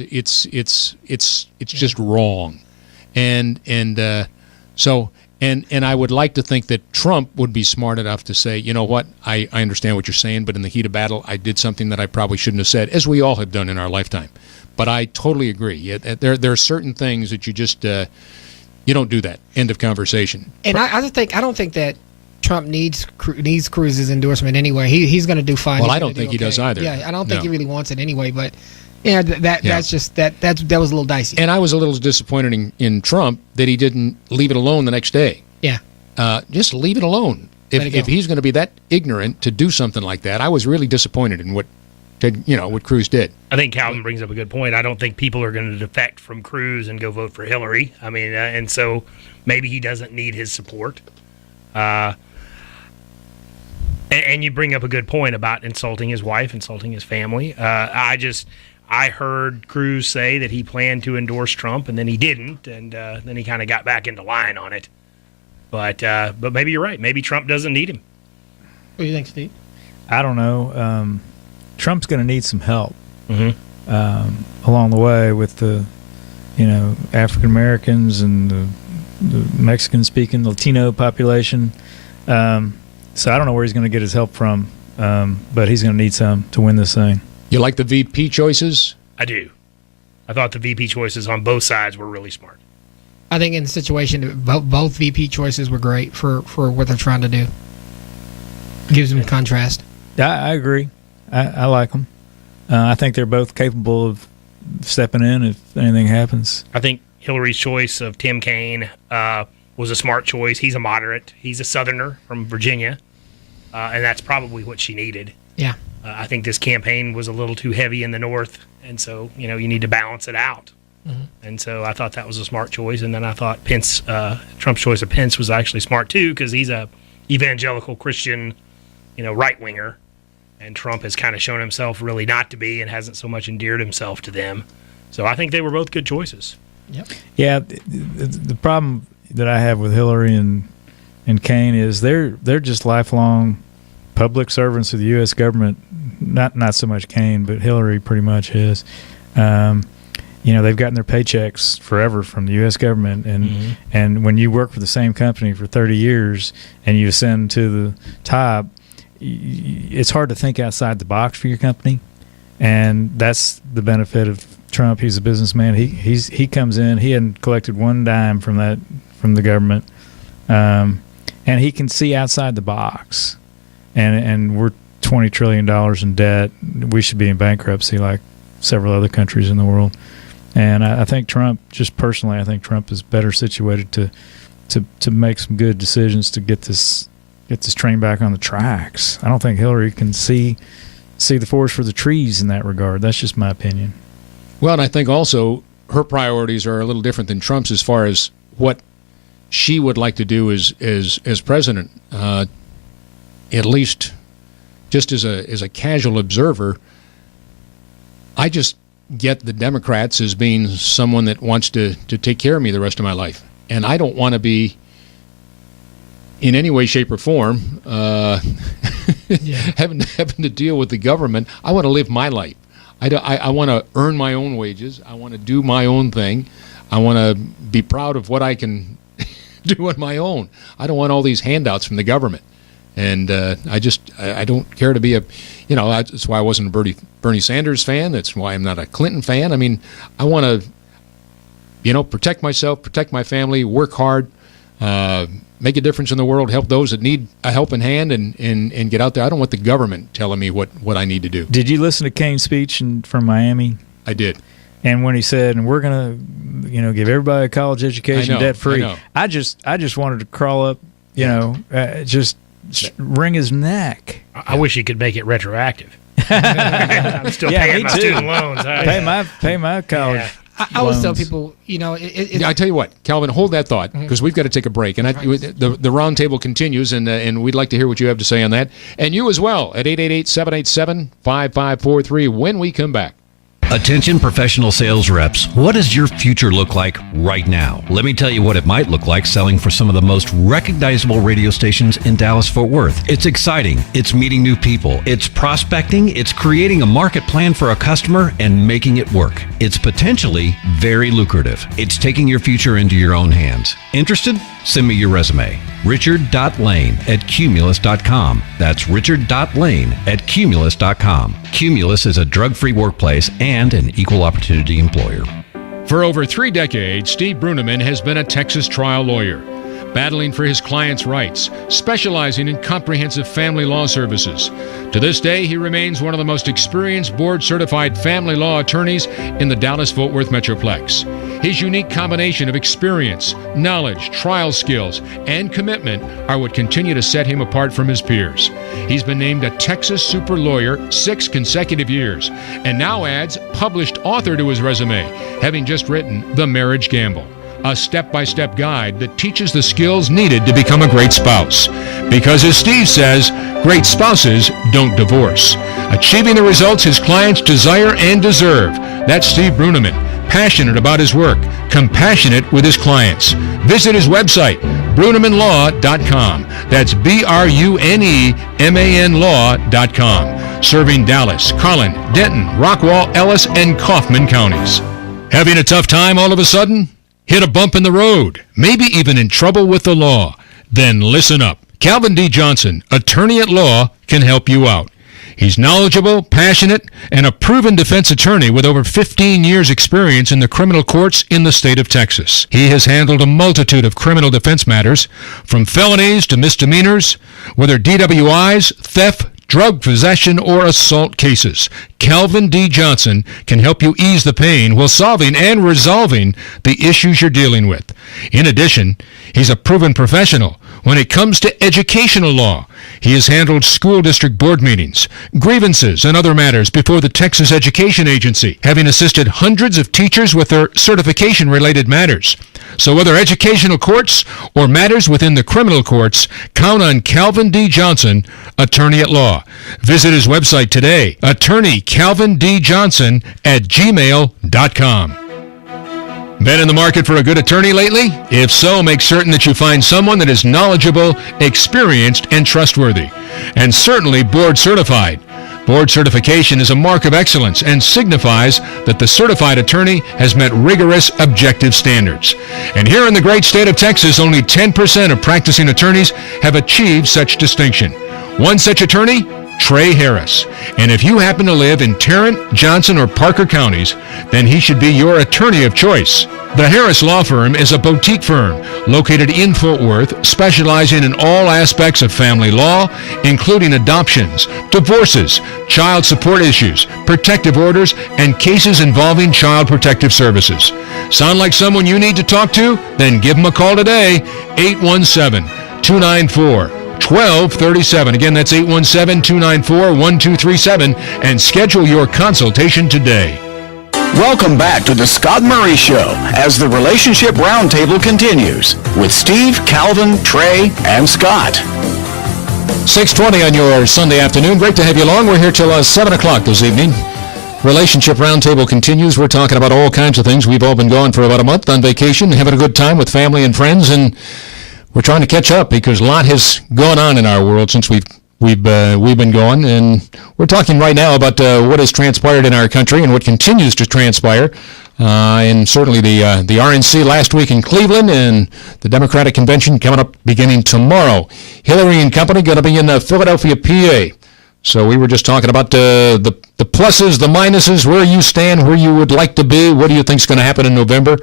it's just wrong, and I would like to think that Trump would be smart enough to say, you know what, I understand what you're saying, but in the heat of battle, I did something that I probably shouldn't have said, as we all have done in our lifetime. But I totally agree. There are certain things that you just you don't do that. End of conversation. And I don't think that Trump needs Cruz's endorsement anyway. He's going to do fine. Well, I don't think he does either. Yeah, I don't think he really wants it anyway. But yeah, that was a little dicey. And I was a little disappointed in Trump that he didn't leave it alone the next day. Yeah. Just leave it alone. If he's going to be that ignorant to do something like that, I was really disappointed in what Cruz did. I think Calvin brings up a good point. I don't think people are going to defect from Cruz and go vote for Hillary. I mean, and so maybe he doesn't need his support. And you bring up a good point about insulting his wife, insulting his family. I heard Cruz say that he planned to endorse Trump, and then he didn't, and then he kind of got back into line on it. But maybe you're right. Maybe Trump doesn't need him. What do you think, Steve? I don't know. Trump's going to need some help along the way with the, African Americans and the Mexican-speaking Latino population. So I don't know where he's going to get his help from, but he's going to need some to win this thing. You like the VP choices? I do. I thought the VP choices on both sides were really smart. I think in the situation, both VP choices were great for what they're trying to do. Gives them contrast. I agree. I like them. I think they're both capable of stepping in if anything happens. I think Hillary's choice of Tim Kaine was a smart choice. He's a moderate. He's a Southerner from Virginia, and that's probably what she needed. Yeah. I think this campaign was a little too heavy in the North, and so you need to balance it out. Mm-hmm. And so I thought that was a smart choice. And then I thought Trump's choice of Pence was actually smart too, because he's a evangelical Christian, right winger, and Trump has kind of shown himself really not to be, and hasn't so much endeared himself to them. So I think they were both good choices. Yep. Yeah. The problem that I have with Hillary and Kaine is they're just lifelong public servants of the U.S. government. Not so much Kaine, but Hillary pretty much is. They've gotten their paychecks forever from the U.S. government, and when you work for the same company for 30 years and you ascend to the top, it's hard to think outside the box for your company, and that's the benefit of Trump. He's a businessman. He comes in. He hadn't collected one dime from the government, and he can see outside the box. And we're $20 trillion in debt. We should be in bankruptcy like several other countries in the world. And I think Trump, just personally, I think Trump is better situated to make some good decisions to get this train back on the tracks. I don't think Hillary can see the forest for the trees in that regard. That's just my opinion. Well, and I think also her priorities are a little different than Trump's as far as what she would like to do as president. At least, just as a casual observer, I just get the Democrats as being someone that wants to take care of me the rest of my life, and I don't want to be in any way, shape, or form having to deal with the government. I want to live my life. I want to earn my own wages. I want to do my own thing. I want to be proud of what I can do on my own. I don't want all these handouts from the government. And I don't care to be that's why I wasn't a Bernie Sanders fan. That's why I'm not a Clinton fan. I mean, I want to, protect myself, protect my family, work hard, make a difference in the world, help those that need a helping hand, and get out there. I don't want the government telling me what I need to do. Did you listen to Kaine's speech from Miami? I did. And when he said, "And we're going to, give everybody a college education debt free," I just wanted to crawl up, just wring his neck. I wish he could make it retroactive. I'm still paying my student loans. Pay my college. Yeah. I always tell people, I tell you what, Calvin, hold that thought, because we've got to take a break. And the roundtable continues, and we'd like to hear what you have to say on that. And you as well, at 888-787-5543 when we come back. Attention professional sales reps, what does your future look like right now? Let me tell you what it might look like selling for some of the most recognizable radio stations in Dallas-Fort Worth. It's exciting. It's meeting new people. It's prospecting. It's creating a market plan for a customer and making it work. It's potentially very lucrative. It's taking your future into your own hands. Interested? Send me your resume. Richard.lane@cumulus.com. That's Richard.lane@cumulus.com. Cumulus is a drug-free workplace and an equal opportunity employer. For over 3 decades, Steve Bruneman has been a Texas trial lawyer, battling for his clients' rights, specializing in comprehensive family law services. To this day, he remains one of the most experienced board-certified family law attorneys in the Dallas-Fort Worth Metroplex. His unique combination of experience, knowledge, trial skills, and commitment are what continue to set him apart from his peers. He's been named a Texas Super Lawyer 6 consecutive years, and now adds published author to his resume, having just written The Marriage Gamble, a step-by-step guide that teaches the skills needed to become a great spouse. Because as Steve says, great spouses don't divorce. Achieving the results his clients desire and deserve. That's Steve Bruneman, passionate about his work, compassionate with his clients. Visit his website, BrunemanLaw.com. That's BRUNEMAN Law.com. Serving Dallas, Collin, Denton, Rockwall, Ellis, and Kaufman counties. Having a tough time all of a sudden? Hit a bump in the road, maybe even in trouble with the law? Then listen up. Calvin D. Johnson, attorney at law, can help you out. He's knowledgeable, passionate, and a proven defense attorney with over 15 years' experience in the criminal courts in the state of Texas. He has handled a multitude of criminal defense matters, from felonies to misdemeanors, whether DWIs, theft, drug possession, or assault cases. Calvin D. Johnson can help you ease the pain while solving and resolving the issues you're dealing with. In addition, he's a proven professional when it comes to educational law. He has handled school district board meetings, grievances, and other matters before the Texas Education Agency, having assisted hundreds of teachers with their certification-related matters. So whether educational courts or matters within the criminal courts, count on Calvin D. Johnson, attorney at law. Visit his website today, attorneycalvindjohnson@gmail.com. Been in the market for a good attorney lately? If so, make certain that you find someone that is knowledgeable, experienced, and trustworthy, and certainly board certified. Board certification is a mark of excellence and signifies that the certified attorney has met rigorous objective standards. And here in the great state of Texas, only 10% of practicing attorneys have achieved such distinction. One such attorney, Trey Harris. And if you happen to live in Tarrant, Johnson, or Parker counties, then he should be your attorney of choice. The Harris Law Firm is a boutique firm located in Fort Worth, specializing in all aspects of family law, including adoptions, divorces, child support issues, protective orders, and cases involving child protective services. Sound like someone you need to talk to? Then give them a call today, 817-294-1237. Again, that's 817-294-1237, and schedule your consultation today. Welcome back to the Scott Murray Show as the Relationship Roundtable continues with Steve, Calvin, Trey, and Scott. 6:20 on your Sunday afternoon. Great to have you along. We're here till 7 o'clock this evening. Relationship Roundtable continues. We're talking about all kinds of things. We've all been gone for about a month on vacation, having a good time with family and friends, and we're trying to catch up because a lot has gone on in our world since we've been gone, and we're talking right now about what has transpired in our country and what continues to transpire, and certainly the RNC last week in Cleveland and the Democratic Convention coming up beginning tomorrow. Hillary and company going to be in Philadelphia, PA. So we were just talking about the pluses, the minuses, where you stand, where you would like to be, what do you think is going to happen in November.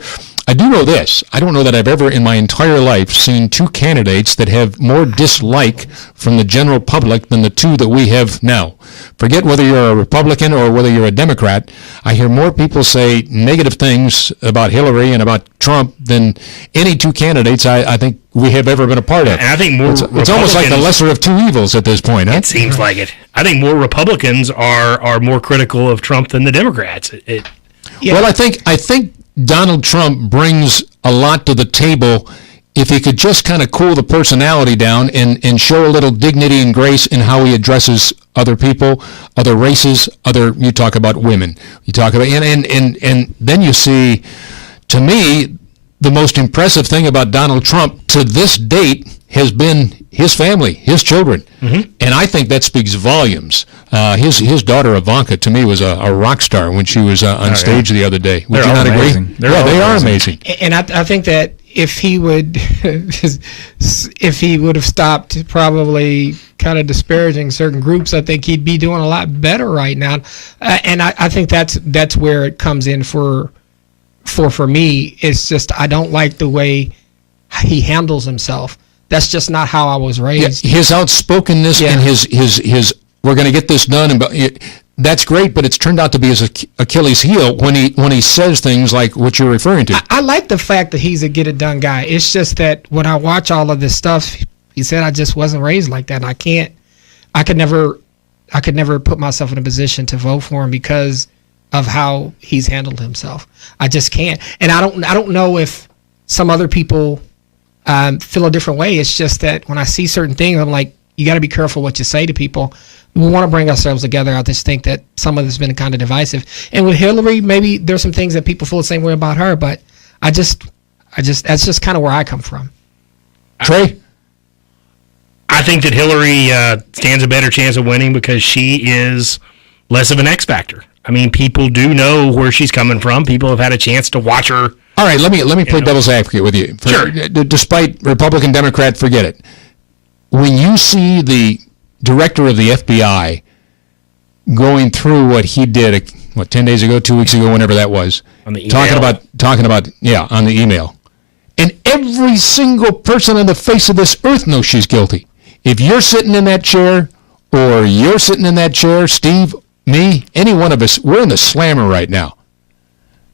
I do know this. I don't know that I've ever in my entire life seen two candidates that have more dislike from the general public than the two that we have now. Forget whether you're a Republican or whether you're a Democrat. I hear more people say negative things about Hillary and about Trump than any two candidates I think we have ever been a part of. And I think more it's almost like the lesser of two evils at this point. Huh? It seems like it. I think more Republicans are more critical of Trump than the Democrats. Well, I think Donald Trump brings a lot to the table if he could just kind of cool the personality down and show a little dignity and grace in how he addresses other people, other races, you talk about women. You talk about, and then you see, to me, the most impressive thing about Donald Trump to this date has been his family, his children. Mm-hmm. And I think that speaks volumes. His daughter, Ivanka, to me, was a rock star when she was on stage the other day. Would you not agree? They are amazing. And I think that if he would have stopped probably kind of disparaging certain groups, I think he'd be doing a lot better right now. And I think that's where it comes in for me. It's just I don't like the way he handles himself. That's just not how I was raised. Yeah, his outspokenness and his we're going to get this done, and that's great. But it's turned out to be his Achilles heel when he says things like what you're referring to. I like the fact that he's a get it done guy. It's just that when I watch all of this stuff, he said I just wasn't raised like that. And I could never put myself in a position to vote for him because of how he's handled himself. I just can't. And I don't know if some other people feel a different way. It's just that when I see certain things, I'm like, you got to be careful what you say to people. We want to bring ourselves together. I just think that some of this has been kind of divisive. And with Hillary, maybe there's some things that people feel the same way about her, but I just that's just kind of where I come from. Trey? I think that Hillary stands a better chance of winning because she is less of an X factor. I mean, people do know where she's coming from. People have had a chance to watch her. All right, let me play devil's advocate with you. Sure. Despite Republican, Democrat, forget it. When you see the director of the FBI going through what he did, 10 days ago, 2 weeks ago, whenever that was, on the email. talking about on the email, and every single person on the face of this earth knows she's guilty. If you're sitting in that chair, or you're sitting in that chair, Steve, me, any one of us, we're in the slammer right now.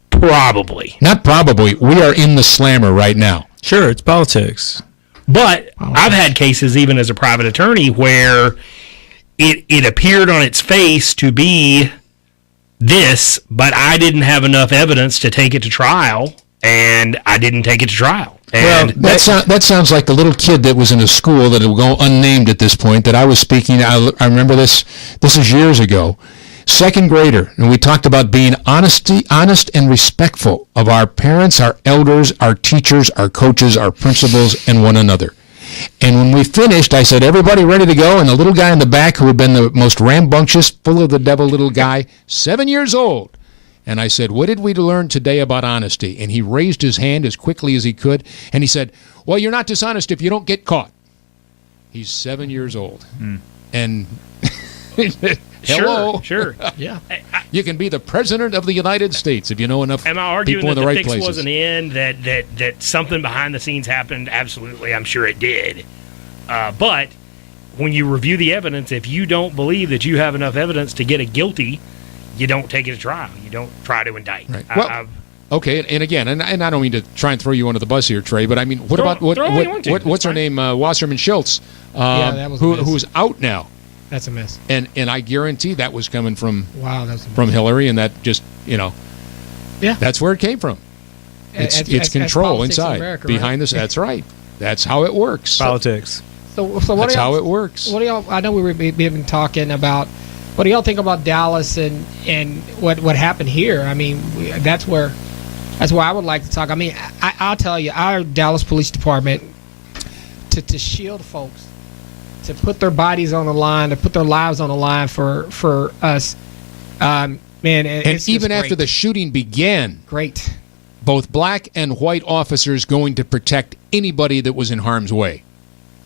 Probably. Not probably. We are in the slammer right now. Sure, it's politics. But I've had cases, even as a private attorney, where it appeared on its face to be this, but I didn't have enough evidence to take it to trial, and I didn't take it to trial. And that sounds like the little kid that was in a school that will go unnamed at this point that I was speaking. I remember this is years ago. Second grader, and we talked about being honest and respectful of our parents, our elders, our teachers, our coaches, our principals, and one another. And when we finished, I said, everybody ready to go? And the little guy in the back, who had been the most rambunctious, full of the devil little guy, 7 years old. And I said, what did we learn today about honesty? And he raised his hand as quickly as he could, and he said, well, you're not dishonest if you don't get caught. He's 7 years old. And hello. Sure. Yeah. You can be the president of the United States if you know enough Am I arguing people that in the right fix places. wasn't in, that something behind the scenes happened? Absolutely, I'm sure it did. But when you review the evidence, if you don't believe that you have enough evidence to get a guilty, you don't take it to trial. You don't try to indict. Right. Well, okay, and again, and I don't mean to try and throw you under the bus here, Trey, but I mean, what's her name, Wasserman Schultz, who's out now, That's a mess. and I guarantee that was coming from That's a from Hillary, and that just that's where it came from. It's control inside America, behind this. That's right. That's how it works. Politics. So what That's do y'all, how it works. What do y'all? I know we've been talking about. What do y'all think about Dallas and what happened here? I mean, that's where I would like to talk. I mean, I'll tell you, our Dallas Police Department to shield folks, to put their bodies on the line, to put their lives on the line for us, man. And even after the shooting began, great, both black and white officers going to protect anybody that was in harm's way.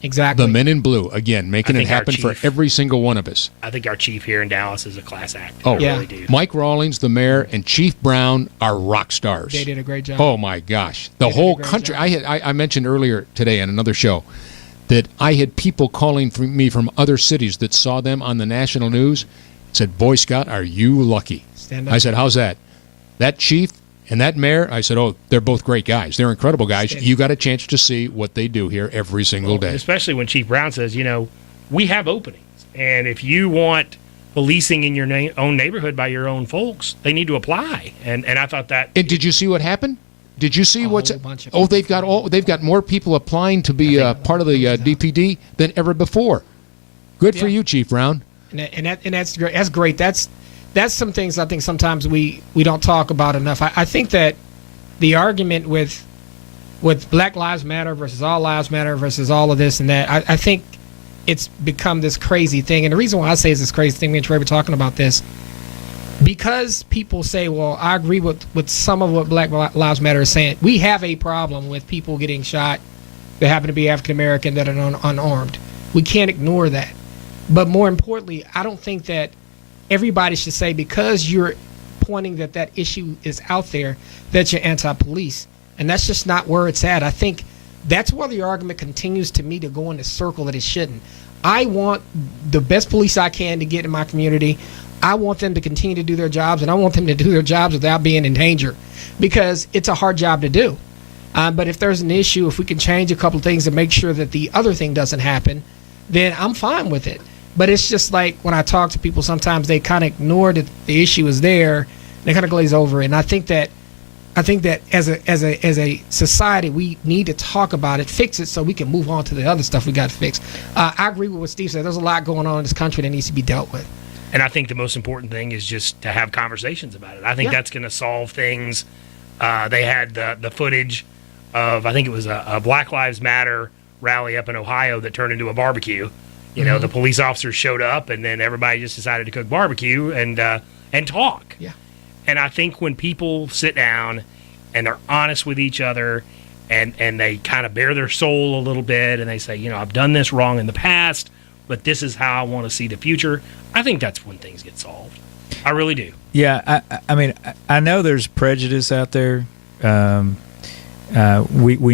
Exactly. The men in blue, again, making it happen for every single one of us. I think our chief here in Dallas is a class act. Oh, I really do. Mike Rawlings, the mayor, and Chief Brown are rock stars. They did a great job. Oh, my gosh. The whole country. I mentioned earlier today on another show that I had people calling me from other cities that saw them on the national news, said, Boy Scout, are you lucky? Stand up. I said, how's that? That chief and that mayor, I said, oh, they're both great guys. They're incredible guys. You got a chance to see what they do here every single day. Especially when Chief Brown says, we have openings. And if you want policing in your own neighborhood by your own folks, they need to apply. And I thought that. And did you see what happened? Did you see what's? Oh, they've got more people applying to be part of the DPD than ever before. Good for you, Chief Brown. and that's great. That's great. That's some things I think sometimes we don't talk about enough. I think that the argument with Black Lives Matter versus All Lives Matter versus all of this and that, I think it's become this crazy thing. And the reason why I say it's this crazy thing, me and Trey were talking about this, because people say, well, I agree with some of what Black Lives Matter is saying. We have a problem with people getting shot that happen to be African American that are unarmed. We can't ignore that. But more importantly, I don't think that everybody should say because you're pointing that issue is out there that you're anti-police. And that's just not where it's at. I think that's where the argument continues to me to go in the circle that it shouldn't. I want the best police I can to get in my community. I want them to continue to do their jobs, and I want them to do their jobs without being in danger, because it's a hard job to do. But if there's an issue, if we can change a couple of things to make sure that the other thing doesn't happen, then I'm fine with it. But it's just like when I talk to people, sometimes they kind of ignore that the issue is there. They kind of glaze over it. And I think that as a society, we need to talk about it, fix it, so we can move on to the other stuff we got to fix. I agree with what Steve said. There's a lot going on in this country that needs to be dealt with. And I think the most important thing is just to have conversations about it. I think that's going to solve things. They had the footage of, I think it was a Black Lives Matter rally up in Ohio that turned into a barbecue. You know, the police officers showed up, and then everybody just decided to cook barbecue and talk. Yeah. And I think when people sit down and they're honest with each other and they kind of bare their soul a little bit and they say, you know, I've done this wrong in the past, but this is how I want to see the future, I think that's when things get solved. I really do. Yeah, I mean, I know there's prejudice out there. We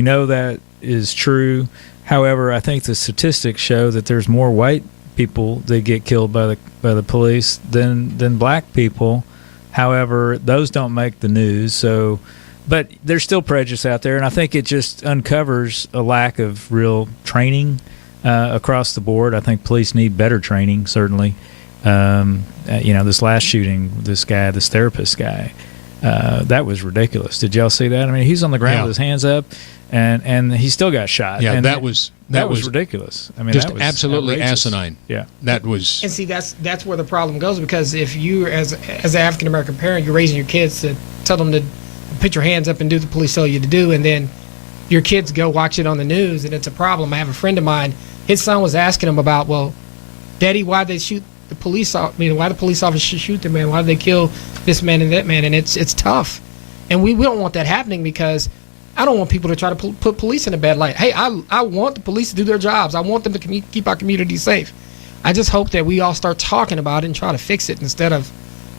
know that is true. However, I think the statistics show that there's more white people that get killed by the police than black people. However, those don't make the news. So, but there's still prejudice out there, and I think it just uncovers a lack of real training across the board. I think police need better training, certainly. This last shooting, this therapist guy, that was ridiculous. Did y'all see that? I mean, he's on the ground with his hands up, and he still got shot. Yeah, and that was ridiculous. I mean, just that was absolutely outrageous. asinine. Yeah, that was. And see, that's where the problem goes, because if you, as an African American parent, you're raising your kids to tell them to put your hands up and do what the police tell you to do, and then your kids go watch it on the news, and it's a problem. I have a friend of mine. His son was asking him about, well, Daddy, why'd they shoot the police? Why the police officers shoot the man? Why did they kill this man and that man? And it's tough, and we don't want that happening, because I don't want people to try to put police in a bad light. Hey, I want the police to do their jobs. I want them to keep our community safe. I just hope that we all start talking about it and try to fix it, instead of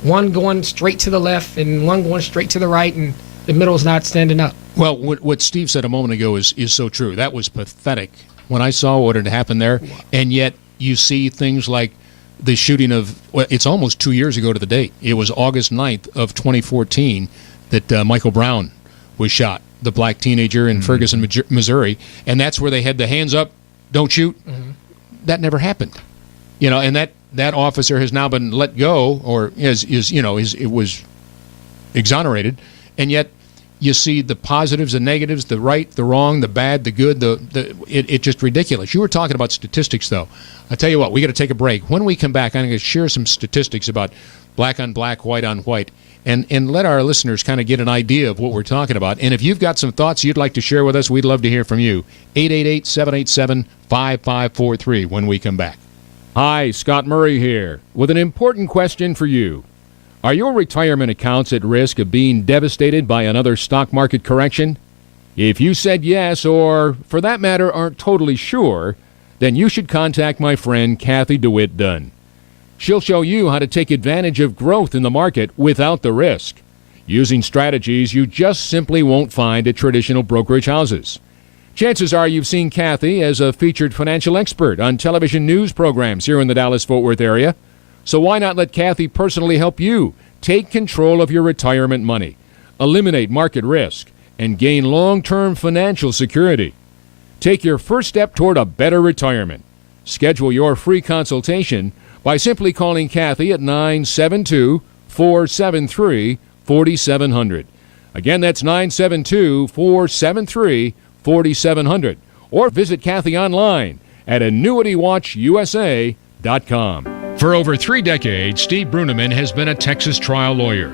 one going straight to the left and one going straight to the right, and the middle's not standing up. Well, what Steve said a moment ago is so true. That was pathetic when I saw what had happened there, and yet you see things like the shooting of, well, it's almost 2 years ago to the date. It was August 9th of 2014 that Michael Brown was shot, the black teenager in Ferguson, Missouri, and that's where they had the hands up, don't shoot. That never happened, and that officer has now been let go, or it was exonerated, and yet you see the positives and negatives, the right, the wrong, the bad, the good, it's just ridiculous. You were talking about statistics, though. I tell you what, we got to take a break. When we come back, I'm going to share some statistics about black on black, white on white, and let our listeners kind of get an idea of what we're talking about. And if you've got some thoughts you'd like to share with us, we'd love to hear from you. 888-787-5543 when we come back. Hi, Scott Murray here with an important question for you. Are your retirement accounts at risk of being devastated by another stock market correction? If you said yes, or for that matter aren't totally sure, then you should contact my friend Kathy DeWitt Dunn. She'll show you how to take advantage of growth in the market without the risk, using strategies you just simply won't find at traditional brokerage houses. Chances are you've seen Kathy as a featured financial expert on television news programs here in the Dallas-Fort Worth area. So why not let Kathy personally help you take control of your retirement money, eliminate market risk, and gain long-term financial security? Take your first step toward a better retirement. Schedule your free consultation by simply calling Kathy at 972-473-4700. Again, that's 972-473-4700. Or visit Kathy online at annuitywatchusa.com. For over 3 decades, Steve Bruneman has been a Texas trial lawyer,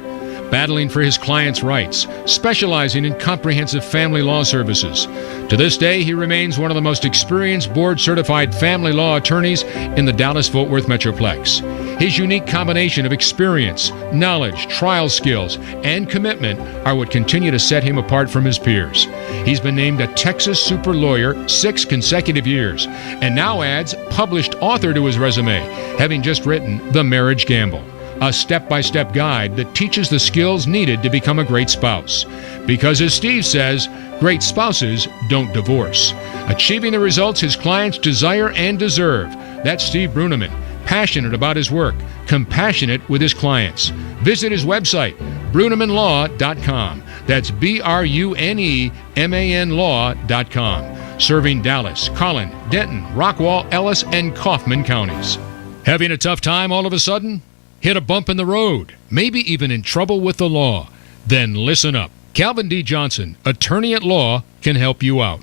battling for his clients' rights, specializing in comprehensive family law services. To this day, he remains one of the most experienced board-certified family law attorneys in the Dallas-Fort Worth Metroplex. His unique combination of experience, knowledge, trial skills, and commitment are what continue to set him apart from his peers. He's been named a Texas Super Lawyer 6 consecutive years, and now adds published author to his resume, having just written The Marriage Gamble, a step-by-step guide that teaches the skills needed to become a great spouse. Because as Steve says, great spouses don't divorce. Achieving the results his clients desire and deserve. That's Steve Bruneman, passionate about his work, compassionate with his clients. Visit his website, brunemanlaw.com. That's BRUNEMAN law.com. Serving Dallas, Collin, Denton, Rockwall, Ellis, and Kaufman counties. Having a tough time all of a sudden? Hit a bump in the road, maybe even in trouble with the law? Then listen up. Calvin D. Johnson, attorney at law, can help you out.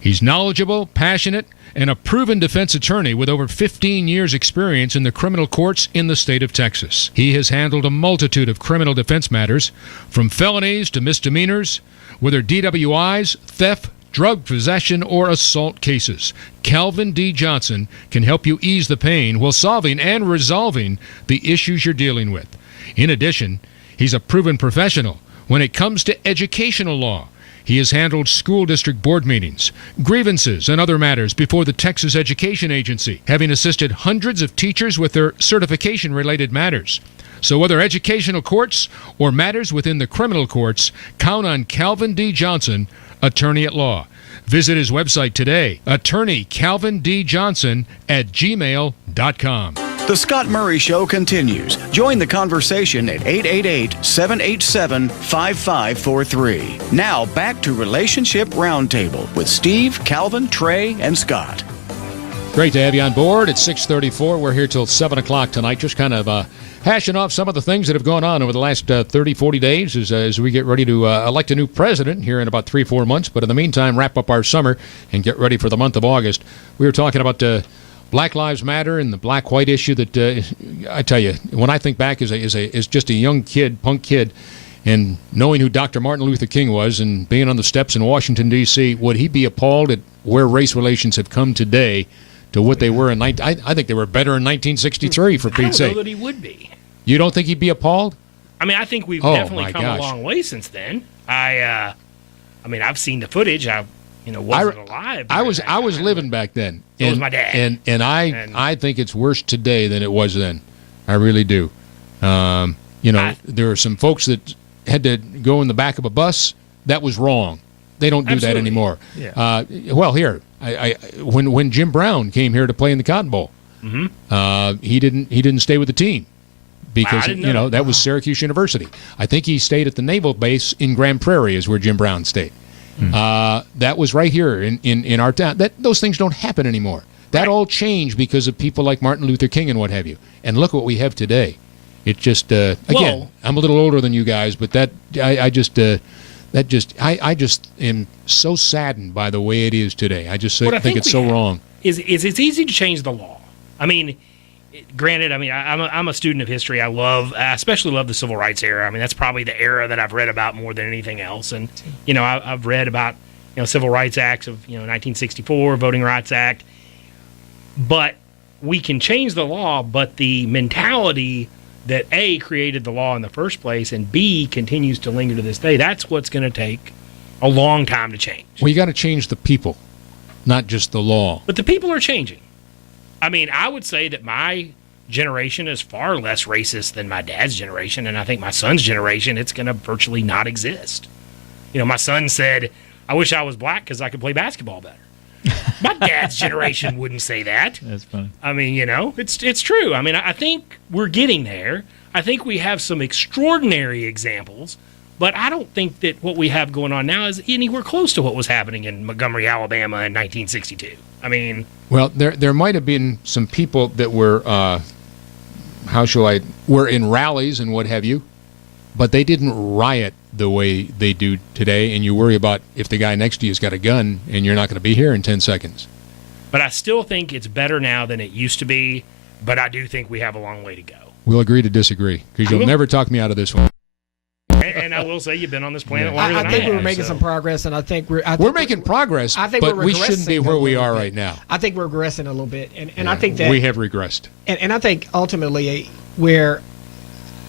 He's knowledgeable, passionate, and a proven defense attorney with over 15 years' experience in the criminal courts in the state of Texas. He has handled a multitude of criminal defense matters, from felonies to misdemeanors, whether DWIs, theft, drug possession, or assault cases. Calvin D. Johnson can help you ease the pain while solving and resolving the issues you're dealing with. In addition, he's a proven professional when it comes to educational law. He has handled school district board meetings, grievances, and other matters before the Texas Education Agency, having assisted hundreds of teachers with their certification-related matters. So whether educational courts or matters within the criminal courts, count on Calvin D. Johnson, attorney at law. Visit his website today, attorneycalvindjohnson@gmail.com. The Scott Murray Show continues. Join the conversation at 888-787-5543. Now back to Relationship Roundtable with Steve, Calvin, Trey, and Scott. Great to have you on board. It's 6:34. We're here till 7 o'clock tonight, just kind of hashing off some of the things that have gone on over the last 30, 40 days as we get ready to elect a new president here in about 3-4 months. But in the meantime, wrap up our summer and get ready for the month of August. We were talking about Black Lives Matter and the black-white issue that, I tell you, when I think back as just a young kid, punk kid, and knowing who Dr. Martin Luther King was and being on the steps in Washington, D.C., would he be appalled at where race relations have come today to what they were in I think they were better in 1963, for Pete's sake. I don't know that he would be. You don't think he'd be appalled? I mean, I think we've definitely come a long way since then. I mean, I've seen the footage. I wasn't alive. I was living back then. So was my dad. And I think it's worse today than it was then. I really do. There are some folks that had to go in the back of a bus. That was wrong. They don't do that anymore. Yeah. When Jim Brown came here to play in the Cotton Bowl, he didn't stay with the team because that was Syracuse University. I think he stayed at the naval base in Grand Prairie, is where Jim Brown stayed. That was right here in our town. Those things don't happen anymore. That all changed because of people like Martin Luther King and what have you. And look what we have today. It just again, I'm a little older than you guys, but I just am so saddened by the way it is today. I just think it's so wrong. It's easy to change the law. I mean, granted, I'm a student of history. I especially love the civil rights era. I mean, that's probably the era that I've read about more than anything else. And I've read about civil rights acts of 1964, Voting Rights Act. But we can change the law, but the mentality that A, created the law in the first place, and B, continues to linger to this day, that's what's going to take a long time to change. Well, you got to change the people, not just the law. But the people are changing. I mean, I would say that my generation is far less racist than my dad's generation, and I think my son's generation, it's going to virtually not exist. My son said, I wish I was black because I could play basketball better. My dad's generation wouldn't say that. That's funny. I mean, it's true. I mean, I think we're getting there. I think we have some extraordinary examples, but I don't think that what we have going on now is anywhere close to what was happening in Montgomery, Alabama in 1962. I mean... Well, there might have been some people that were, were in rallies and what have you, but they didn't riot the way they do today, and you worry about if the guy next to you's got a gun and you're not going to be here in 10 seconds. But I still think it's better now than it used to be but I do think we have a long way to go. We'll agree to disagree because you'll never talk me out of this one. And I will say you've been on this planet longer than I think have. we're making some progress, and I think we're making progress, I think but we're we shouldn't be regressing where a we little are bit. right now. I think we're regressing a little bit, and I think that we have regressed. And I think ultimately where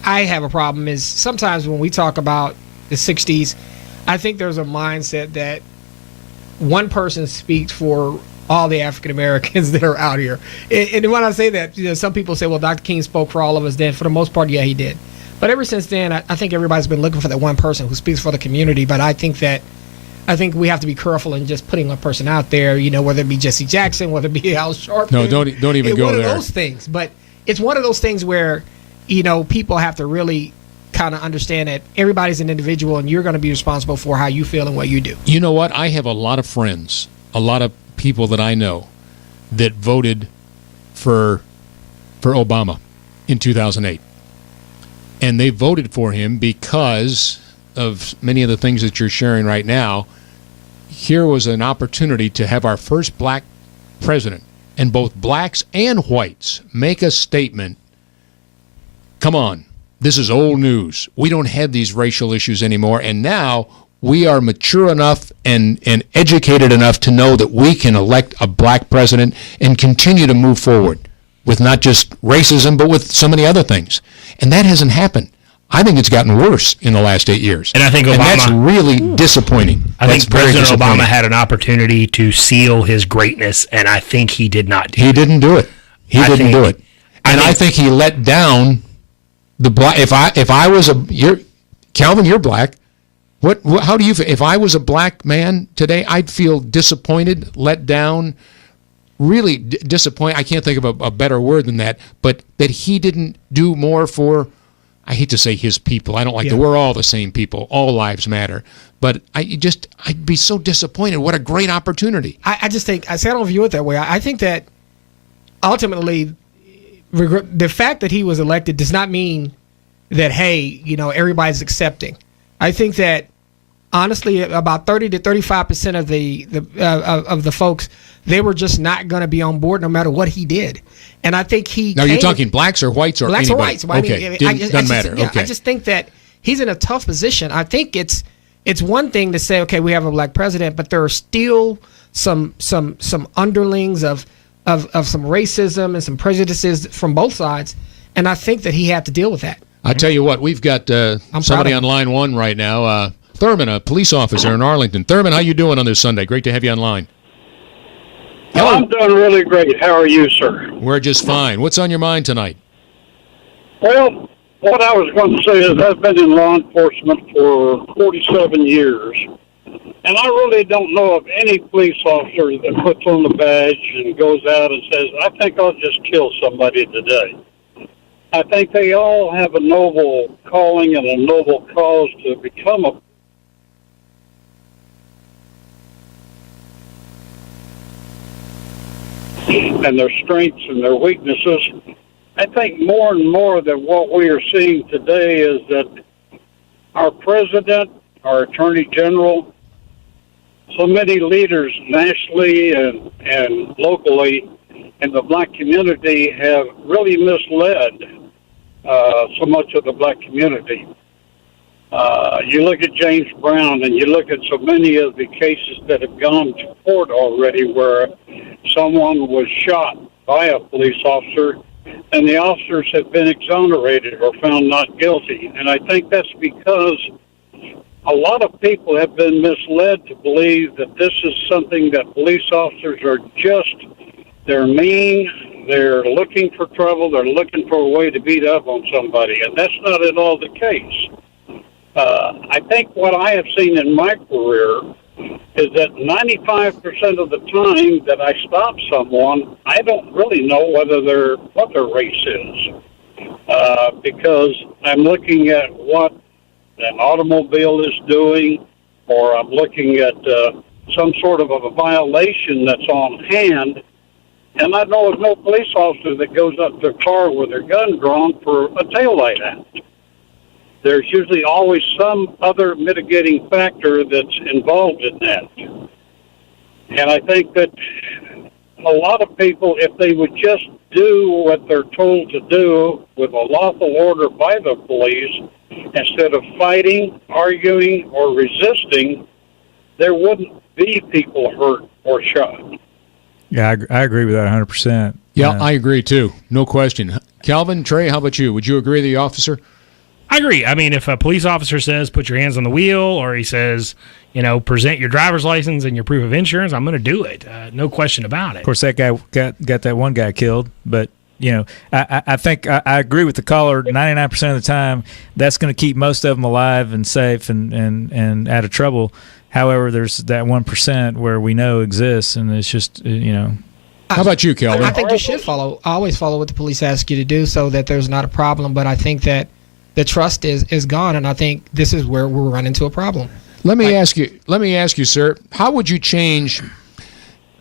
I have a problem is sometimes when we talk about the 60s, I think there's a mindset that one person speaks for all the African Americans that are out here. And when I say that, some people say, well, Dr. King spoke for all of us then. For the most part, yeah, he did. But ever since then, I think everybody's been looking for that one person who speaks for the community. But I think we have to be careful in just putting one person out there, whether it be Jesse Jackson, whether it be Al Sharpton. No, don't even go one there. Of those things. But it's one of those things where, people have to really kind of understand that everybody's an individual and you're going to be responsible for how you feel and what you do. You know what? I have a lot of friends, a lot of people that I know that voted for Obama in 2008. And they voted for him because of many of the things that you're sharing right now. Here was an opportunity to have our first black president, and both blacks and whites make a statement. Come on, this is old news. We don't have these racial issues anymore, and now we are mature enough and educated enough to know that we can elect a black president and continue to move forward with not just racism, but with so many other things. And that hasn't happened. I think it's gotten worse in the last 8 years. And I think Obama, that's really disappointing. I think President Obama had an opportunity to seal his greatness, and I think he did not do it. He didn't do it. And I think he let down the black. If I was Calvin, you're black. How do you feel? If I was a black man today, I'd feel disappointed, let down, really disappointed. I can't think of a better word than that, but that he didn't do more for, I hate to say his people. I don't like we're all the same people. All lives matter. But I'd be so disappointed. What a great opportunity. I just think, I don't view it that way. I think that ultimately the fact that he was elected does not mean that, hey, everybody's accepting. I think that honestly, about 30 to 35% of the folks, they were just not going to be on board no matter what he did. And I think Now, you're talking blacks or whites or blacks anybody? or whites. Well, okay, doesn't matter. Yeah, okay. I just think that he's in a tough position. I think it's one thing to say, okay, we have a black president, but there are still some underlings of some racism and some prejudices from both sides. And I think that he had to deal with that. I tell you what, we've got somebody on line one right now. Thurman, a police officer in Arlington. Thurman, how you doing on this Sunday? Great to have you on line. Hello. I'm doing really great. How are you, sir? We're just fine. What's on your mind tonight? Well, what I was going to say is I've been in law enforcement for 47 years, and I really don't know of any police officer that puts on the badge and goes out and says, I think I'll just kill somebody today. I think they all have a noble calling and a noble cause to become a and their strengths and their weaknesses. I think more and more that what we are seeing today is that our president, our attorney general, so many leaders nationally and locally in the black community have really misled so much of the black community. You look at James Brown and you look at so many of the cases that have gone to court already where someone was shot by a police officer and the officers have been exonerated or found not guilty. And I think that's because a lot of people have been misled to believe that this is something that police officers are they're mean, they're looking for trouble, they're looking for a way to beat up on somebody, and that's not at all the case. I think what I have seen in my career is that 95% of the time that I stop someone, I don't really know what their race is, because I'm looking at what an automobile is doing, or I'm looking at some sort of a violation that's on hand, and I know of no police officer that goes up to a car with their gun drawn for a taillight act. There's usually always some other mitigating factor that's involved in that. And I think that a lot of people, if they would just do what they're told to do with a lawful order by the police, instead of fighting, arguing, or resisting, there wouldn't be people hurt or shot. Yeah, I agree with that 100%. Yeah, I agree too. No question. Calvin, Trey, how about you? Would you agree with the officer? I agree. I mean, if a police officer says put your hands on the wheel, or he says, present your driver's license and your proof of insurance, I'm going to do it. No question about it. Of course, that guy got that one guy killed, but I think I agree with the caller. 99% of the time, that's going to keep most of them alive and safe and out of trouble. However, there's that 1% where we know exists, and it's just How about you, Calvin? I think you should follow. Always follow what the police ask you to do, so that there's not a problem. But I think that the trust is gone, and I think this is where we're running into a problem. Let me ask you, sir. How would you change?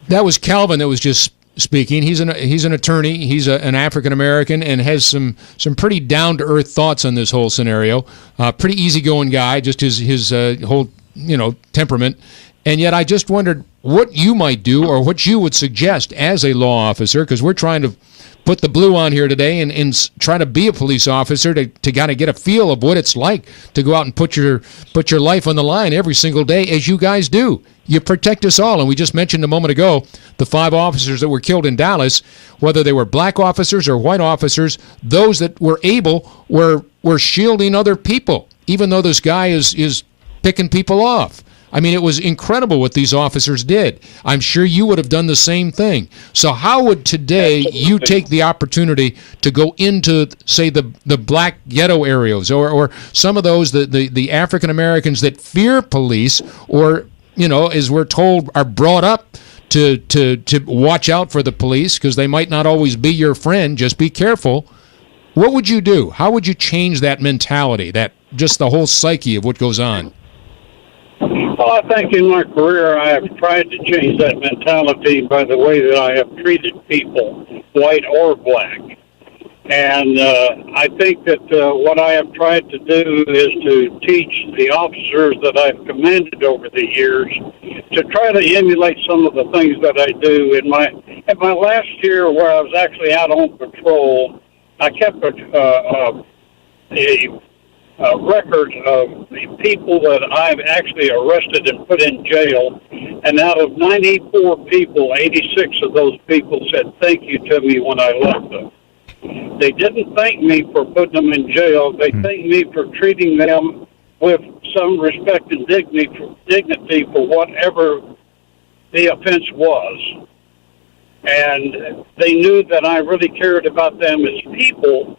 That was Calvin that was just speaking. He's an attorney. He's an African American and has some pretty down to earth thoughts on this whole scenario. Pretty easygoing guy, just his whole temperament. And yet, I just wondered what you might do or what you would suggest as a law officer, because we're trying to put the blue on here today and try to be a police officer to kind of get a feel of what it's like to go out and put your life on the line every single day, as you guys do. You protect us all. And we just mentioned a moment ago the 5 officers that were killed in Dallas, whether they were black officers or white officers, those that were able were shielding other people, even though this guy is picking people off. I mean, it was incredible what these officers did. I'm sure you would have done the same thing. So how would today you take the opportunity to go into, say, the black ghetto areas or some of those, the African Americans that fear police or, as we're told, are brought up to watch out for the police because they might not always be your friend. Just be careful. What would you do? How would you change that mentality, that just the whole psyche of what goes on? Well, I think in my career I have tried to change that mentality by the way that I have treated people, white or black. And I think that what I have tried to do is to teach the officers that I've commanded over the years to try to emulate some of the things that I do. In my last year where I was actually out on patrol, I kept a record of the people that I've actually arrested and put in jail. And out of 94 people, 86 of those people said thank you to me when I left them. They didn't thank me for putting them in jail. They thanked me for treating them with some respect and dignity for whatever the offense was. And they knew that I really cared about them as people,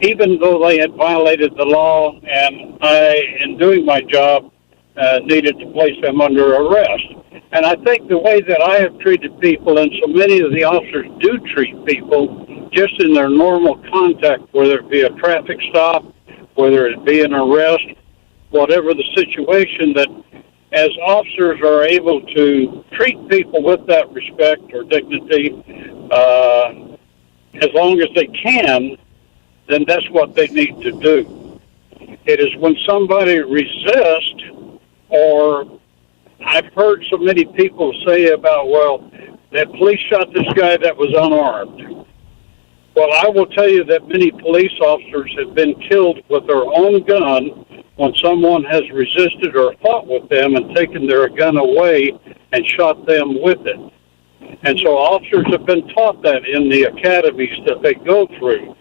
even though they had violated the law, and I, in doing my job, needed to place them under arrest. And I think the way that I have treated people, and so many of the officers do treat people just in their normal contact, whether it be a traffic stop, whether it be an arrest, whatever the situation, that as officers are able to treat people with that respect or dignity, as long as they can, then that's what they need to do. It is when somebody resists, or I've heard so many people say about, well, that police shot this guy that was unarmed. Well, I will tell you that many police officers have been killed with their own gun when someone has resisted or fought with them and taken their gun away and shot them with it. And so officers have been taught that in the academies that they go through.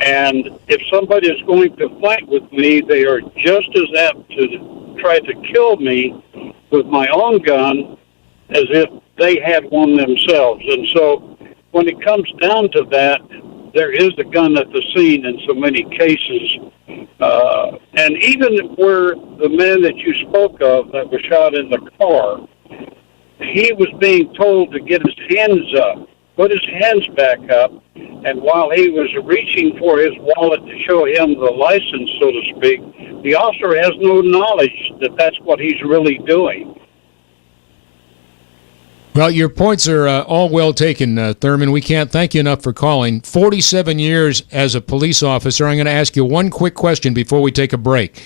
And if somebody is going to fight with me, they are just as apt to try to kill me with my own gun as if they had one themselves. And so when it comes down to that, there is a gun at the scene in so many cases. And even where the man that you spoke of that was shot in the car, he was being told to get his hands up, put his hands back up, and while he was reaching for his wallet to show him the license, so to speak, the officer has no knowledge that that's what he's really doing. Well, your points are all well taken, Thurman. We can't thank you enough for calling. 47 years as a police officer. I'm going to ask you one quick question before we take a break.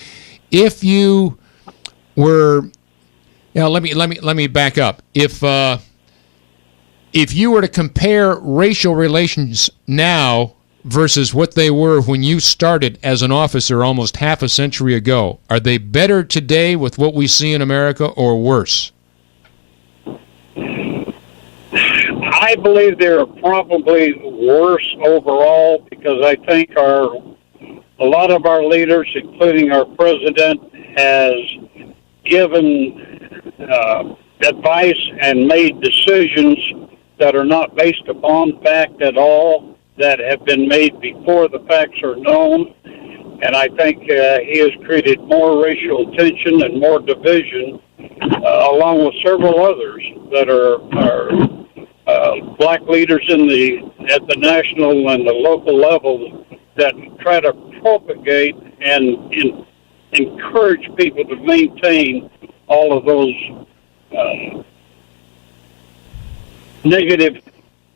If you were, let me back up. If If you were to compare racial relations now versus what they were when you started as an officer almost half a century ago, are they better today with what we see in America or worse? I believe they're probably worse overall because I think a lot of our leaders, including our president, has given advice and made decisions that are not based upon fact at all, that have been made before the facts are known. And I think he has created more racial tension and more division, along with several others that are black leaders at the national and the local level that try to propagate and encourage people to maintain all of those negative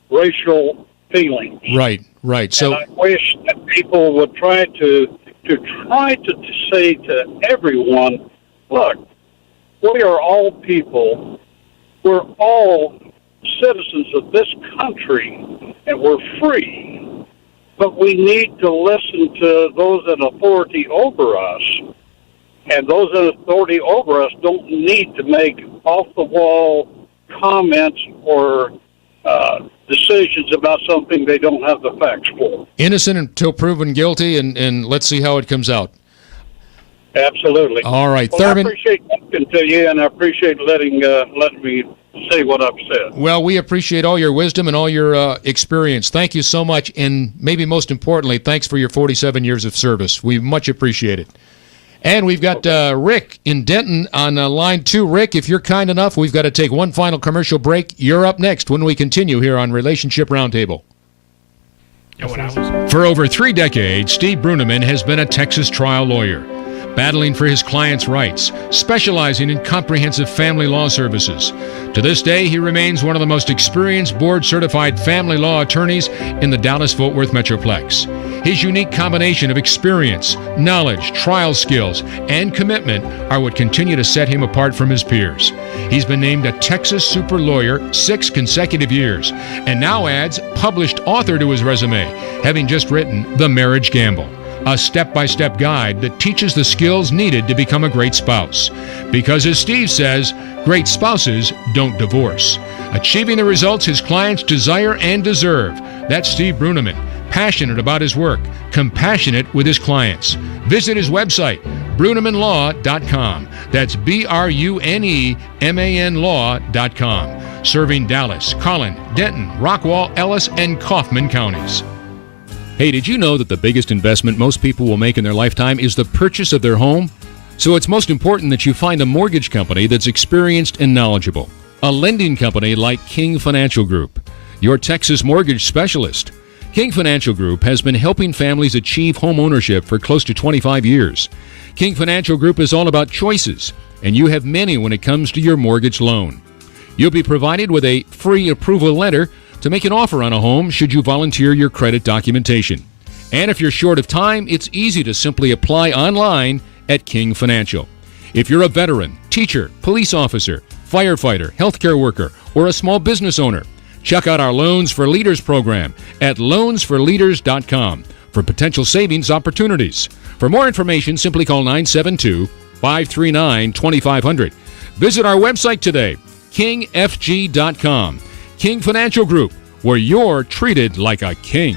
racial feelings. Right. So and I wish that people would try to say to everyone, look, we are all people. We're all citizens of this country, and we're free. But we need to listen to those in authority over us. And those in authority over us don't need to make off-the-wall comments or decisions about something they don't have the facts for. Innocent until proven guilty, and let's see how it comes out. Absolutely. All right, well, Thurman. I appreciate talking to you, and I appreciate letting me say what I've said. Well, we appreciate all your wisdom and all your experience. Thank you so much, and maybe most importantly, thanks for your 47 years of service. We much appreciate it. And we've got Rick in Denton on line 2. Rick, if you're kind enough, we've got to take one final commercial break. You're up next when we continue here on Relationship Roundtable. For over 3 decades, Steve Bruneman has been a Texas trial lawyer, battling for his clients' rights, specializing in comprehensive family law services. To this day, he remains one of the most experienced board-certified family law attorneys in the Dallas-Fort Worth Metroplex. His unique combination of experience, knowledge, trial skills, and commitment are what continue to set him apart from his peers. He's been named a Texas Super Lawyer 6 consecutive years, and now adds published author to his resume, having just written The Marriage Gamble, a step-by-step guide that teaches the skills needed to become a great spouse. Because as Steve says, great spouses don't divorce. Achieving the results his clients desire and deserve. That's Steve Bruneman, passionate about his work, compassionate with his clients. Visit his website, brunemanlaw.com. That's BRUNEMAN law.com. Serving Dallas, Collin, Denton, Rockwall, Ellis, and Kaufman counties. Hey, did you know that the biggest investment most people will make in their lifetime is the purchase of their home? So it's most important that you find a mortgage company that's experienced and knowledgeable. A lending company like King Financial Group, your Texas mortgage specialist. King Financial Group has been helping families achieve home ownership for close to 25 years. King Financial Group is all about choices, and you have many when it comes to your mortgage loan. You'll be provided with a free approval letter to make an offer on a home should you volunteer your credit documentation. And if you're short of time, it's easy to simply apply online at King Financial. If you're a veteran, teacher, police officer, firefighter, healthcare worker, or a small business owner, check out our Loans for Leaders program at loansforleaders.com for potential savings opportunities. For more information, simply call 972-539-2500. Visit our website today, kingfg.com. King Financial Group, where you're treated like a king.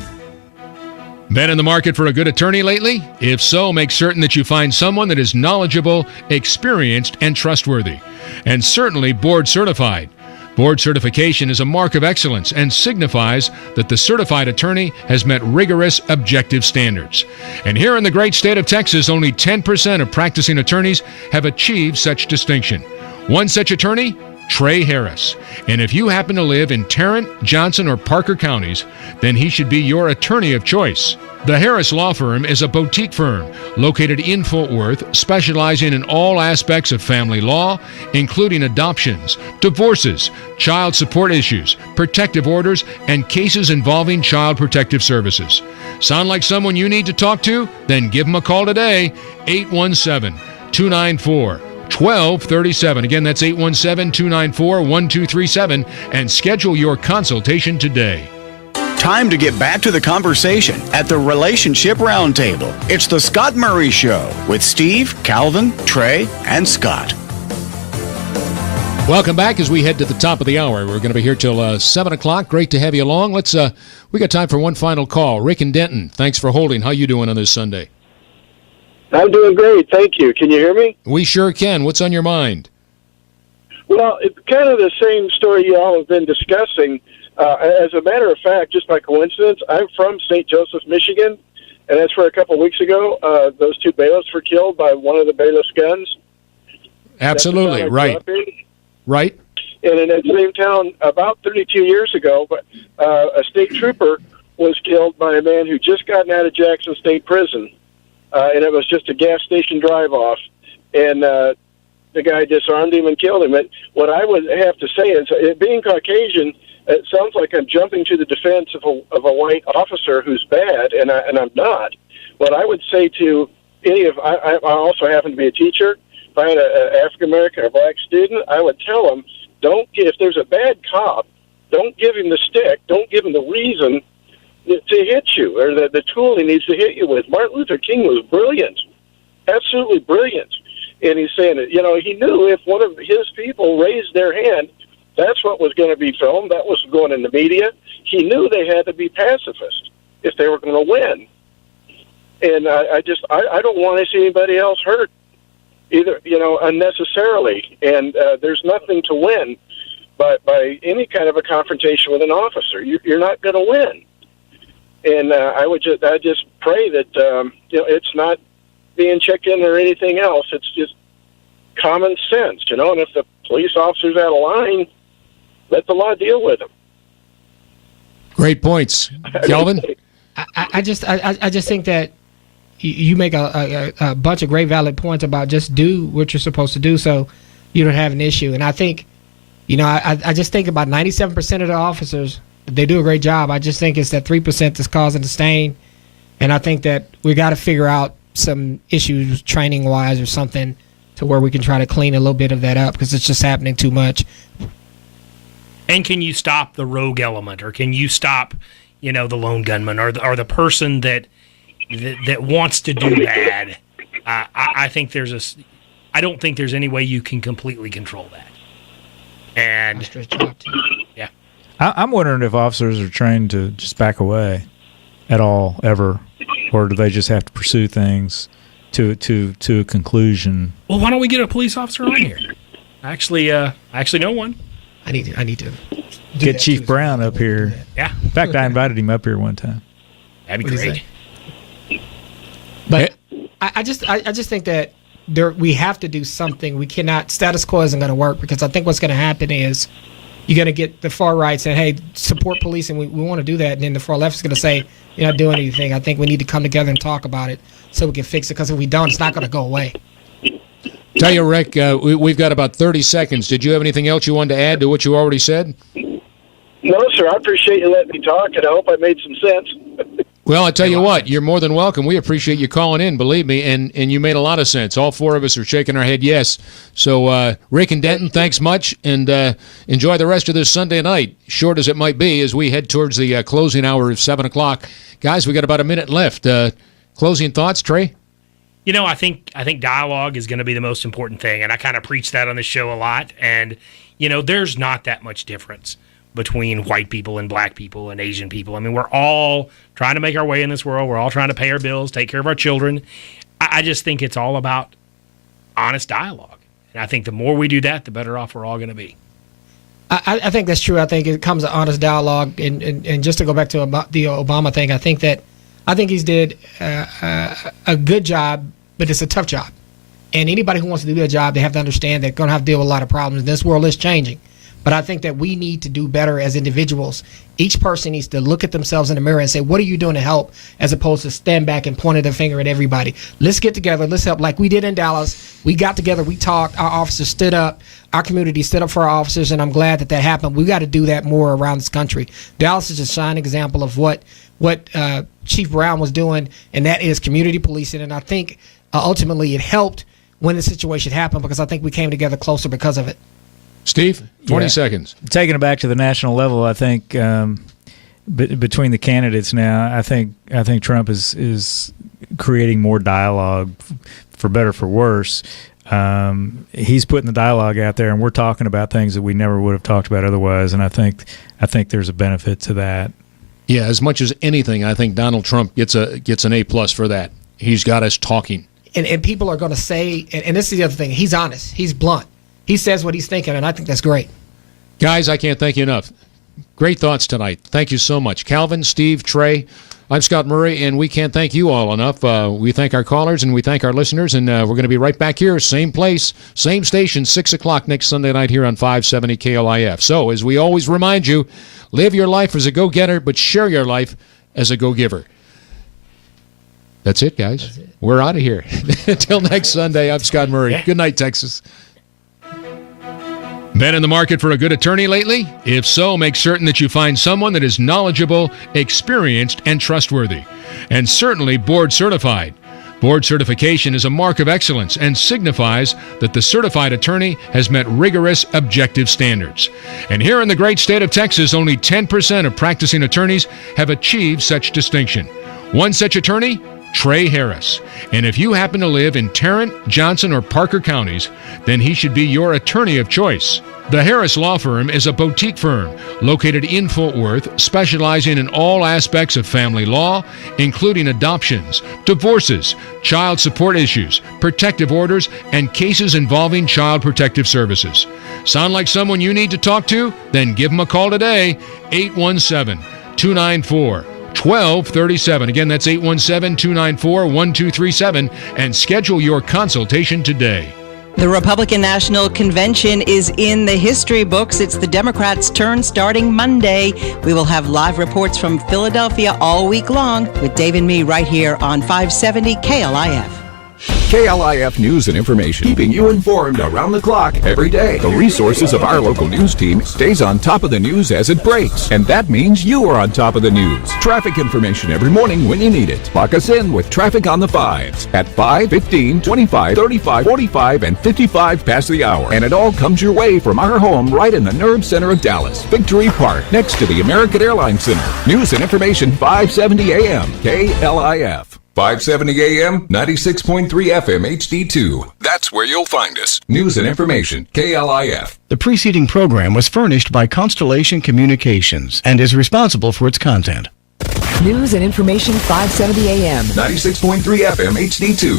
Been in the market for a good attorney lately? If so, make certain that you find someone that is knowledgeable, experienced, and trustworthy, and certainly board certified. Board certification is a mark of excellence and signifies that the certified attorney has met rigorous, objective standards. And here in the great state of Texas, only 10% of practicing attorneys have achieved such distinction. One such attorney, Trey Harris. And if you happen to live in Tarrant, Johnson, or Parker counties, then he should be your attorney of choice. The Harris Law Firm is a boutique firm located in Fort Worth, specializing in all aspects of family law, including adoptions, divorces, child support issues, protective orders, and cases involving child protective services. Sound like someone you need to talk to? Then give them a call today, 817-294-1234. 1237. Again, that's 817-294-1237, and schedule your consultation today. Time to get back to the conversation at the Relationship Roundtable. It's the Scott Murray Show with Steve, Calvin, Trey, and Scott. Welcome back as we head to the top of the hour. We're going to be here till 7 o'clock. Great to have you along. We got time for one final call. Rick and Denton, thanks for holding. How you doing on this Sunday? I'm doing great, thank you. Can you hear me? We sure can. What's on your mind? Well, it's kind of the same story you all have been discussing. As a matter of fact, just by coincidence, I'm from St. Joseph, Michigan, and that's where a couple of weeks ago, those two bailiffs were killed by one of the bailiffs' guns. Absolutely, right. Right. And in that same town, about 32 years ago, a state trooper was killed by a man who just gotten out of Jackson State Prison, and it was just a gas station drive-off, and the guy disarmed him and killed him. And what I would have to say is, being Caucasian, it sounds like I'm jumping to the defense of a white officer who's bad, and I'm not. What I would say to I also happen to be a teacher. If I had an African American or black student, I would tell them, if there's a bad cop, don't give him the stick, don't give him the reason to hit you, or the tool he needs to hit you with. Martin Luther King was brilliant, absolutely brilliant. And he's saying that, he knew if one of his people raised their hand, that's what was going to be filmed. That was going in the media. He knew they had to be pacifist if they were going to win. And I don't want to see anybody else hurt either, unnecessarily. And there's nothing to win by any kind of a confrontation with an officer. You're not going to win. And I just pray that it's not being checked in or anything else. It's just common sense, And if the police officer's out of line, let the law deal with them. Great points, Kelvin. I just think that you make a bunch of great valid points about just do what you're supposed to do, so you don't have an issue. And I think, I just think about 97% of the officers, they do a great job. I just think it's that 3% that's causing the stain, and I think that we got to figure out some issues training wise or something to where we can try to clean a little bit of that up, because it's just happening too much. And can you stop the rogue element, or can you stop, the lone gunman, or the person that wants to do bad? I don't think there's any way you can completely control that. And yeah, I'm wondering if officers are trained to just back away at all, ever, or do they just have to pursue things to a conclusion? Well, why don't we get a police officer on here? I actually know one. I need to get Chief Brown up here. Yeah. In fact, I invited him up here one time. That'd be great. But I just think that we have to do something. We cannot. Status quo isn't going to work, because I think what's going to happen is you're going to get the far right saying, "Hey, support police," and we want to do that, and then the far left is going to say, "You're not doing anything." I think we need to come together and talk about it so we can fix it, because if we don't, it's not going to go away. Tell you, Rick, we've got about 30 seconds. Did you have anything else you wanted to add to what you already said? No, sir. I appreciate you letting me talk, and I hope I made some sense. Well, I tell you what, you're more than welcome. We appreciate you calling in, believe me, and you made a lot of sense. All four of us are shaking our head yes. So, Rick and Denton, thanks much, and enjoy the rest of this Sunday night, short as it might be, as we head towards the closing hour of 7 o'clock. Guys, we got about a minute left. Closing thoughts, Trey? I think dialogue is going to be the most important thing, and I kind of preach that on this show a lot. And there's not that much difference between white people and black people and Asian people. I mean, we're all trying to make our way in this world. We're all trying to pay our bills, take care of our children. I just think it's all about honest dialogue, and I think the more we do that, the better off we're all going to be. I think that's true. I think it comes to honest dialogue, and just to go back to the Obama thing, I think he's did a good job, but it's a tough job. And anybody who wants to do their job, they have to understand they're going to have to deal with a lot of problems. This world is changing. But I think that we need to do better as individuals. Each person needs to look at themselves in the mirror and say, what are you doing to help, as opposed to stand back and point the finger at everybody. Let's get together. Let's help, like we did in Dallas. We got together. We talked. Our officers stood up. Our community stood up for our officers, and I'm glad that happened. We got to do that more around this country. Dallas is a shining example of what Chief Brown was doing, and that is community policing. And I think ultimately it helped when the situation happened, because I think we came together closer because of it. Steve, 20 Yeah. seconds. Taking it back to the national level, I think between the candidates now, I think Trump is creating more dialogue, for better for worse. He's putting the dialogue out there, and we're talking about things that we never would have talked about otherwise. And I think there's a benefit to that. Yeah, as much as anything, I think Donald Trump gets an A+ for that. He's got us talking. And people are going to say, and this is the other thing, he's honest, he's blunt. He says what he's thinking, and I think that's great. Guys, I can't thank you enough. Great thoughts tonight. Thank you so much. Calvin, Steve, Trey, I'm Scott Murray, and we can't thank you all enough. We thank our callers, and we thank our listeners, and we're going to be right back here, same place, same station, 6 o'clock next Sunday night here on 570 KLIF. So, as we always remind you, live your life as a go-getter, but share your life as a go-giver. That's it, guys. We're out of here. Until next Sunday, I'm Scott Murray. Yeah. Good night, Texas. Been in the market for a good attorney lately? If so, make certain that you find someone that is knowledgeable, experienced, and trustworthy. And certainly board certified. Board certification is a mark of excellence and signifies that the certified attorney has met rigorous objective standards. And here in the great state of Texas, only 10% of practicing attorneys have achieved such distinction. One such attorney, Trey Harris. And if you happen to live in Tarrant, Johnson, or Parker counties, then he should be your attorney of choice. The Harris Law Firm is a boutique firm located in Fort Worth, specializing in all aspects of family law, including adoptions, divorces, child support issues, protective orders, and cases involving child protective services. Sound like someone you need to talk to? Then give them a call today, 817-294-1237. Again, that's 817-294-1237, and schedule your consultation today. The Republican National Convention is in the history books. It's the Democrats' turn starting Monday. We will have live reports from Philadelphia all week long with Dave and me right here on 570 KLIF. KLIF News and Information, keeping you informed around the clock every day. The resources of our local news team stays on top of the news as it breaks, and that means you are on top of the news. Traffic information every morning when you need it. Lock us in with Traffic on the Fives at 5, 15, 25, 35, 45, and 55 past the hour. And it all comes your way from our home right in the nerve center of Dallas, Victory Park, next to the American Airlines Center. News and Information, 570 AM, KLIF. 570 AM, 96.3 FM HD2. That's where you'll find us. News and Information, KLIF. The preceding program was furnished by Constellation Communications and is responsible for its content. News and Information 570 AM. 96.3 FM HD2.